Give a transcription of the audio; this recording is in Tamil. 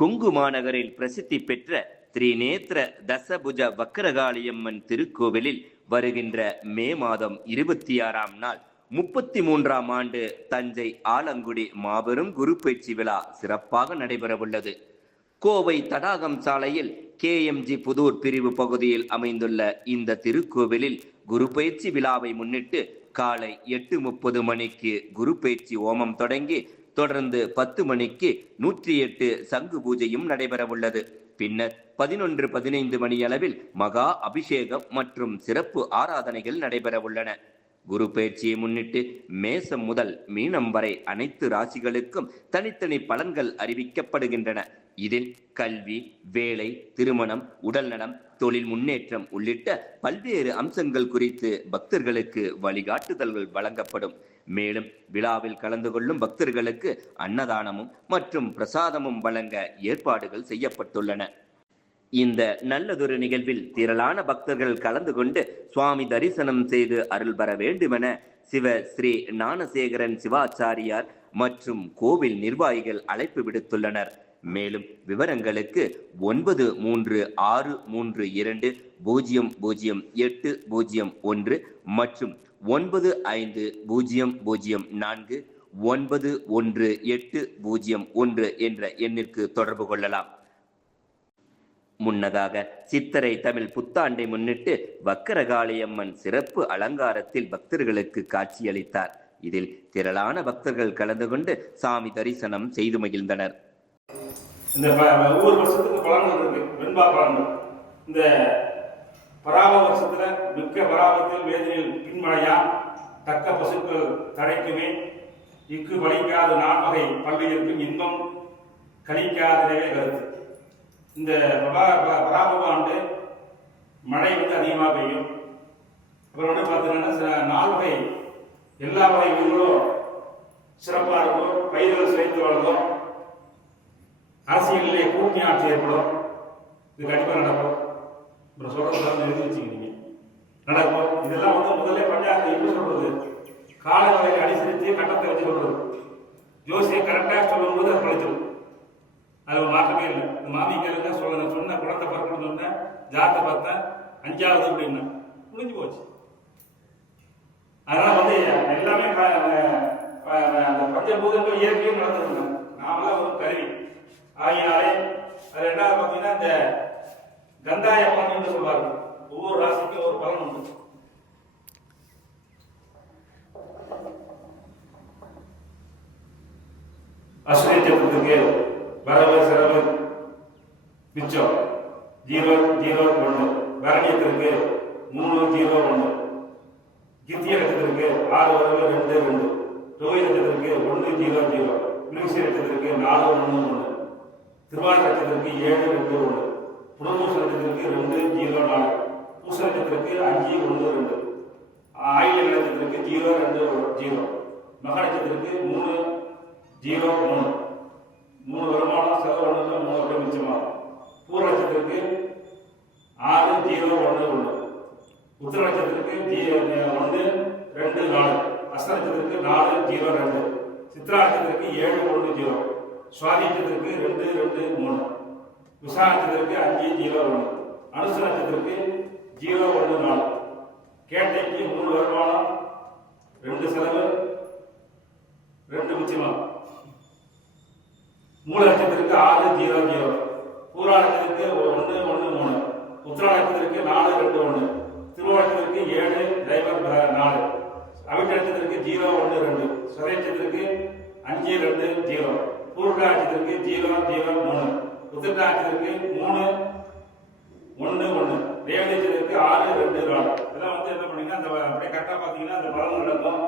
கொங்கு மாநகரில் பிரசித்தி பெற்ற திரிநேத்திர தசபுஜ வக்கரகாளியம்மன் திருக்கோவிலில் வருகின்ற மே மாதம் 26ஆம் நாள் 33ஆம் ஆண்டு தஞ்சை ஆலங்குடி மாபெரும் குருபெயர்ச்சி விழா சிறப்பாக நடைபெறவுள்ளது. கோவை தடாகம் சாலையில் KMG புதூர் பிரிவு பகுதியில் அமைந்துள்ள இந்த திருக்கோவிலில் குருபெயர்ச்சி விழாவை முன்னிட்டு காலை 8:30 மணிக்கு குருபெயர்ச்சி ஹோமம் தொடங்கி தொடர்ந்து 10 மணிக்கு 108 சங்கு பூஜையும் நடைபெறவுள்ளது. பின்னர் 11:15 மணியளவில் மகா அபிஷேகம் மற்றும் சிறப்பு ஆராதனைகள் நடைபெறவுள்ளன. குரு பெயர்ச்சியை முன்னிட்டு மேசம் முதல் மீனம் வரை அனைத்து ராசிகளுக்கும் தனித்தனி பலன்கள் அறிவிக்கப்படுகின்றன. இதில் கல்வி, வேலை, திருமணம், உடல்நலம், தொழில் முன்னேற்றம் உள்ளிட்ட பல்வேறு அம்சங்கள் குறித்து பக்தர்களுக்கு வழிகாட்டுதல்கள் வழங்கப்படும். மேலும் விழாவில் கலந்து கொள்ளும் பக்தர்களுக்கு அன்னதானமும் மற்றும் பிரசாதமும் வழங்க ஏற்பாடுகள் செய்யப்பட்டுள்ளன. இந்த நல்லதொரு நிகழ்வில் திரளான பக்தர்கள் கலந்து கொண்டு சுவாமி தரிசனம் செய்து அருள் பெற வேண்டுமென சிவ ஸ்ரீ ஞானசேகரன் சிவாச்சாரியார் மற்றும் கோவில் நிர்வாகிகள் அழைப்பு விடுத்துள்ளனர். மேலும் விவரங்களுக்கு 9332000801 மற்றும் 9500491801 என்ற எண்ணிற்கு தொடர்பு கொள்ளலாம். முன்னதாக சித்திரை தமிழ் புத்தாண்டை முன்னிட்டு வக்கரகாளியம்மன் சிறப்பு அலங்காரத்தில் பக்தர்களுக்கு காட்சியளித்தார். இதில் திரளான பக்தர்கள் கலந்து கொண்டு சாமி தரிசனம் செய்து மகிழ்ந்தனர். இந்த ஒவ்வொரு வருஷத்துக்கு பலன்கள் இருக்கு, வெண்பா பலன்கள். இந்த பராப வருஷத்துல மிக்க பராபத்தில் வேதனையில் பின்மழையா தக்க பசுக்கள் தடைக்குமே இக்கு வலிக்காத நான்வகை பல்வியிருக்கும் இன்பம் கழிக்காதவே கருத்து. இந்த பராப ஆண்டு மழை அதிகமாக பெய்யும். அப்புறம் பார்த்தீங்கன்னா 4 வகை எல்லா வகை ஊர்களும் சிறப்பாக இருக்கும். பயிர்கள் சிறைத்து வளர்ந்தோம். அரசியலிலே கூட்டணி ஆட்சி ஏற்படும். இது கண்டிப்பாக நடக்கும். அப்புறம் சொல்றது எழுதி வச்சுக்கிறீங்க, நடக்கும். இதெல்லாம் முதல்ல பஞ்சாயத்து எப்படி சொல்றது, காலவரையை அனுசரித்து கட்டத்தை வச்சு சொல்றது. ஜோசியை கரெக்டாக சொல்லும்போது அது பழிச்சிடும். அது மாற்றமே இல்லை. இந்த மாமிகளுக்கு சொன்ன குளத்தை பார்க்கணும்னு சொன்னேன், ஜாத்தை பார்த்தேன் 5வது அப்படின்னா முடிஞ்சு போச்சு. அதனால எல்லாமே அந்த பஞ்சபூதங்கள் இயற்கையும் நடந்துருக்கோம். நாமெல்லாம் ஒரு கருவி ஆகினாலே. அது 2வது பார்த்தீங்கன்னா இந்த கந்தாய பலன் என்று சொல்வாங்க. ஒவ்வொரு ராசிக்கும் ஒரு பலன் உண்டு. அஸ்வினி நட்சத்திரத்துக்கு வரவு செலவு மிச்சம் 001. பரணியத்திற்கு 301. கித்திய நட்சத்திரத்துக்கு 6 வரவு 2. ரோஹி நட்சத்திரத்துக்கு 100. மிருகசி நட்சத்திரத்துக்கு 411. திருவாரூர் நட்சத்திரத்துக்கு 721. புனர்பூச நட்சத்திரத்துக்கு 204. பூச நட்சத்திரத்துக்கு 512. ஆயில நட்சத்திரத்துக்கு 020. மக நட்சத்திரத்துக்கு 303. 3 வருமானம் செலவு 3 அப்படியே மிச்சமாகும். பூர நட்சத்திரத்துக்கு 6011. உத்திர நட்சத்திரத்துக்கு 124. அஸ்த நட்சத்திரத்துக்கு 402. சித்ரா நட்சத்திரத்துக்கு 710. சுவாதி நட்சத்திரத்துக்கு 223. விசா நட்சத்திரத்துக்கு 501. அனுச நட்சத்திரத்துக்கு 014. கேட்டைக்கு 3 வருமானம் 2 செலவு 2 மிச்சமாகும். மூல நட்சத்திரத்துக்கு 600. பூரா நட்சத்திரத்துக்கு 113. உத்திரா நட்சத்திரத்துக்கு 421. திருவோண நட்சத்திரத்துக்கு 7 டிரைவர் 4. அவிட்ட நட்சத்திரத்துக்கு 012. சுரை நட்சத்திரத்துக்கு 520. பூர்வ நட்சத்திரத்துக்கு 003. உத்திரா நட்சத்திரத்துக்கு 311. ரேவதி நட்சத்திரத்துக்கு 624. இதெல்லாம் என்ன பண்ணீங்கன்னா அந்த அப்படியே கரெக்டாக பார்த்தீங்கன்னா அந்த பலன் நடக்கும்.